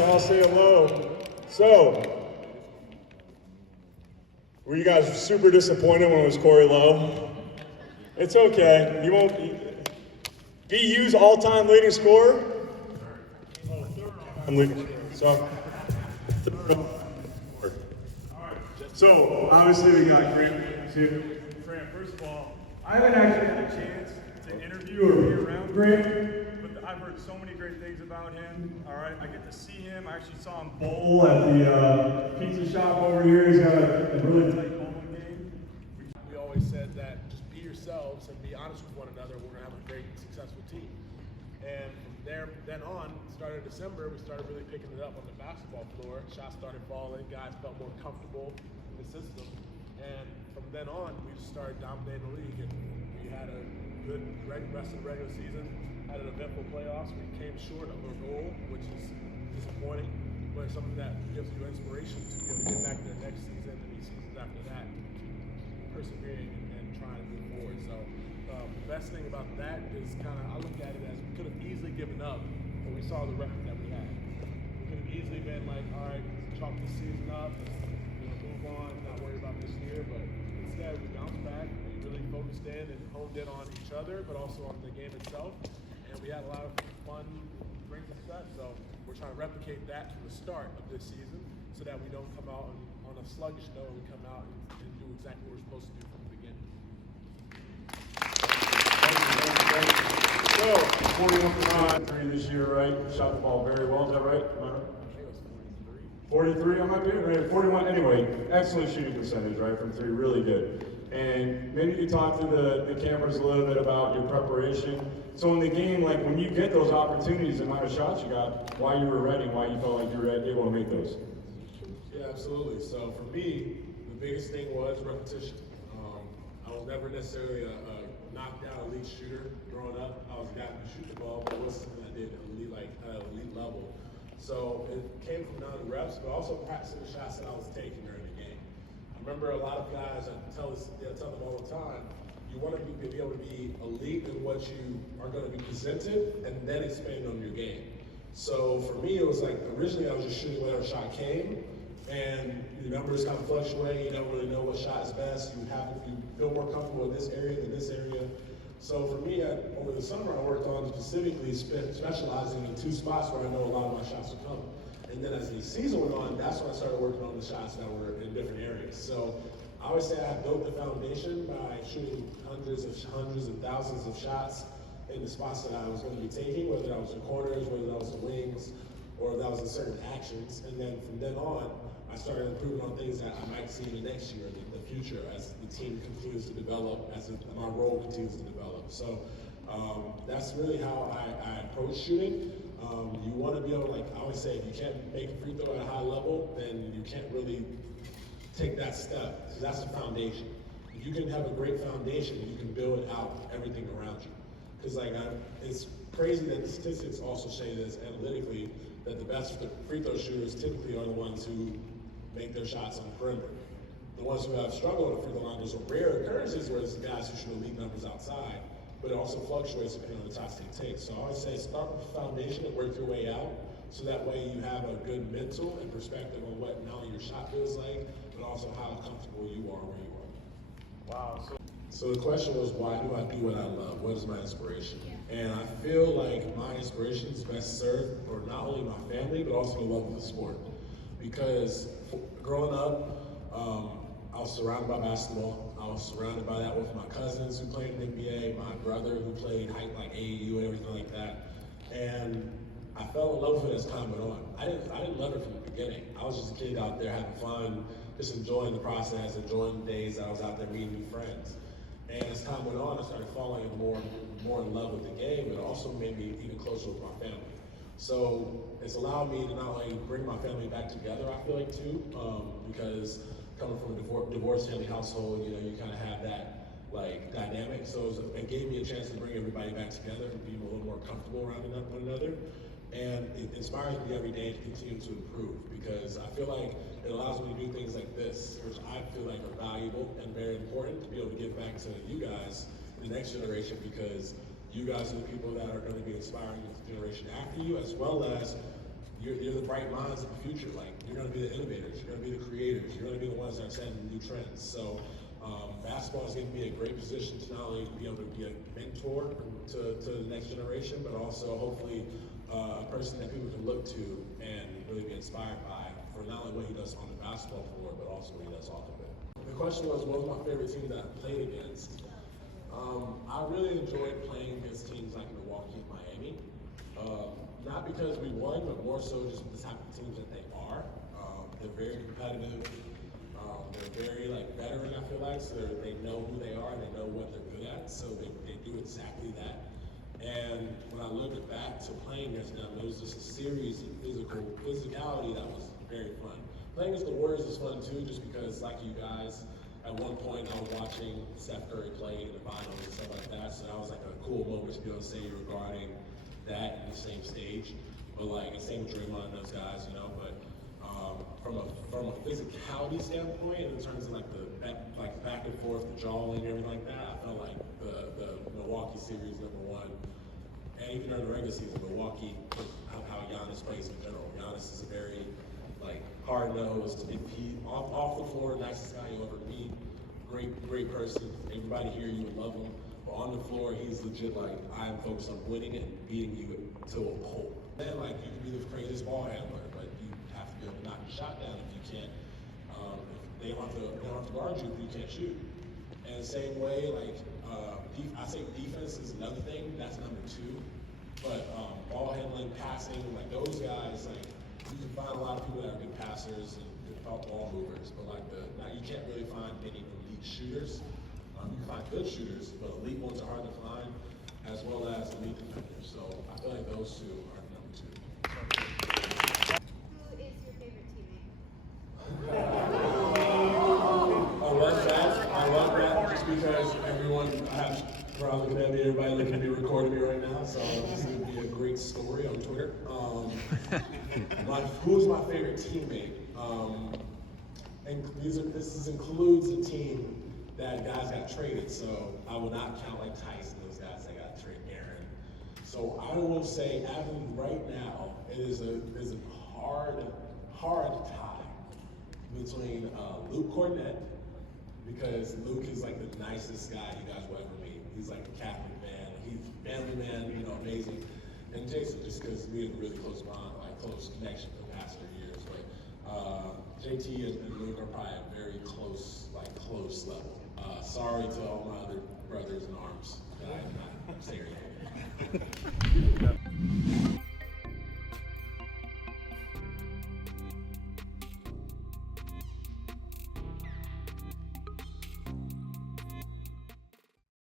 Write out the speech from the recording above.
so I'll say hello. So, were you guys super disappointed when it was Corey Lowe? It's okay. You won't. BU's all-time leading scorer. I'm leading. So obviously we got Grant too. Grant, first of all, I haven't actually had a chance to interview or be around Grant, but I've heard so many great things about him. All right, I get to see him. I actually saw him bowl at the pizza shop over here. He's got a really tight bowling game. We always said that just be yourselves and be honest with one another. We're gonna have a great, successful team. And from then on, started December, we started really picking it up on the basketball floor. Shots started falling, guys felt more comfortable in the system. And from then on, we just started dominating the league. And we had a good rest of the regular season, had an eventful playoffs. We came short of our goal, which is disappointing, but it's something that gives you inspiration to be able to get back to the next season and the seasons after that, persevering and trying to move forward. So the best thing about that is I look at it as we could have easily given up when we saw the record that we had. We could have easily been like, all right, chalk this season up, move on, not worry about this year, but instead we bounced back, we really focused in and honed in on each other, but also on the game itself, and we had a lot of fun, great success. So we're trying to replicate that from the start of this season so that we don't come out on a sluggish note, we come out and do exactly what we're supposed to do from the beginning. So, 41 for 3 this year, right? Shot the ball very well, is that right? 43, I might be right. 41, anyway, excellent shooting percentage, right, from 3, really good. And maybe you could talk to the cameras a little bit about your preparation. So in the game, like when you get those opportunities, the amount of shots you got, why you were ready, why you felt like you were able to make those? Yeah, absolutely. So for me, the biggest thing was repetition. I was never necessarily a knocked out elite shooter growing up. I was a guy who could shoot the ball, but it wasn't something I did at elite level. So it came from down to reps, but also practicing the shots that I was taking during the game. I remember a lot of guys, I tell them all the time, you want to be able to be elite in what you are going to be presented and then expand on your game. So for me, it was like, originally I was just shooting whatever shot came, and your numbers kind of fluctuate, you don't really know what shot is best, you feel more comfortable in this area than this area. So for me, over the summer, I worked on specifically specializing in 2 spots where I know a lot of my shots would come. And then as the season went on, that's when I started working on the shots that were in different areas. So I always say I built the foundation by shooting hundreds and thousands of shots in the spots that I was going to be taking, whether that was the corners, whether that was the wings, or that was in certain actions. And then from then on, I started improving on things that I might see in the next year, in the future, as the team continues to develop, as my role continues to develop. So that's really how I approach shooting. You want to be able to, like I always say, if you can't make a free throw at a high level, then you can't really take that step, because that's the foundation. If you can have a great foundation, you can build out everything around you. Because it's crazy that the statistics also say this analytically, that the best free throw shooters typically are the ones who make their shots on the perimeter. The ones who have struggled on the free throw line, there's a rare occurrences where it's the guys who shoot elite numbers outside, but it also fluctuates depending on the shots they take. So I always say start with the foundation and work your way out, so that way you have a good mental and perspective on what not only your shot feels like, but also how comfortable you are where you are. Wow. So the question was, why do I do what I love? What is my inspiration? And I feel like my inspiration is best served for not only my family, but also the love of the sport. Because growing up, I was surrounded by basketball. I was surrounded by that with my cousins who played in the NBA, my brother who played like AAU and everything like that. And I fell in love with it as time went on. I didn't love it from the beginning. I was just a kid out there having fun, just enjoying the process, enjoying the days that I was out there meeting new friends. And as time went on, I started falling more in love with the game, but it also made me even closer with my family. So it's allowed me to not only bring my family back together, I feel like too, because coming from a divorced family household, you kind of have that dynamic. So it gave me a chance to bring everybody back together and be a little more comfortable around one another. And it inspires me every day to continue to improve, because I feel like it allows me to do things like this, which I feel like are valuable and very important to be able to give back to you guys, the next generation, because you guys are the people that are going to be inspiring the generation after you, as well as you're the bright minds of the future. Like, you're going to be the innovators, you're going to be the creators, you're going to be the ones that are setting new trends. So basketball is going to be a great position to not only be able to be a mentor to the next generation, but also hopefully a person that people can look to and really be inspired by for not only what he does on the basketball floor, but also what he does off of it. The question was, what was my favorite team that I played against? I really enjoyed playing against teams like Milwaukee and Miami. Not because we won, but more so just the type of teams that they are. They're very competitive. They're very veteran, I feel like, so they know who they are and they know what they're good at, so they do exactly that. And when I look back to playing against them, it was just a series of physicality that was very fun. Playing against the Warriors was fun too, just because, like you guys, at one point I was watching Steph Curry play in the finals and stuff like that, so that was like a cool moment to be able to say regarding that in the same stage. But and same with Draymond and those guys, you know. But from a physicality standpoint, in terms of the back and forth, the jawing, and everything like that, I felt like the Milwaukee series #1, and even during the regular season, Milwaukee, how Giannis plays in general. Giannis is a very hard-nosed, off the floor, nicest guy you'll ever meet. Great person. Everybody here, you would love him. But on the floor, he's legit I'm focused on winning and beating you to a pulp. Then you can be the craziest ball handler, but you have to be able to knock your shot down if you can't. They don't have to guard you if you can't shoot. And the same way, I say defense is another thing. That's #2. But ball handling, passing, those guys, you can find a lot of people that are good passers and good ball movers, but you can't really find many elite shooters. You can find good shooters, but elite ones are hard to find, as well as elite defenders. So I feel like those two are #2. Who is your favorite teammate? I love that just because everybody looking at me recording me right now, so this is going to be a great story on Twitter. Who's my favorite teammate? This includes a team that guys got traded, so I will not count Tyson, those guys that got traded, Aaron. So I will say, as of right now, it is a hard tie between Luke Kornet, because Luke is the nicest guy you guys will ever meet. He's a Catholic man, he's a family man, amazing. And Jayson, just because we have a really close bond, close connection for the past 3 years. But JT and Luke are probably at very close level. Sorry to all my other brothers in arms that I'm not saying.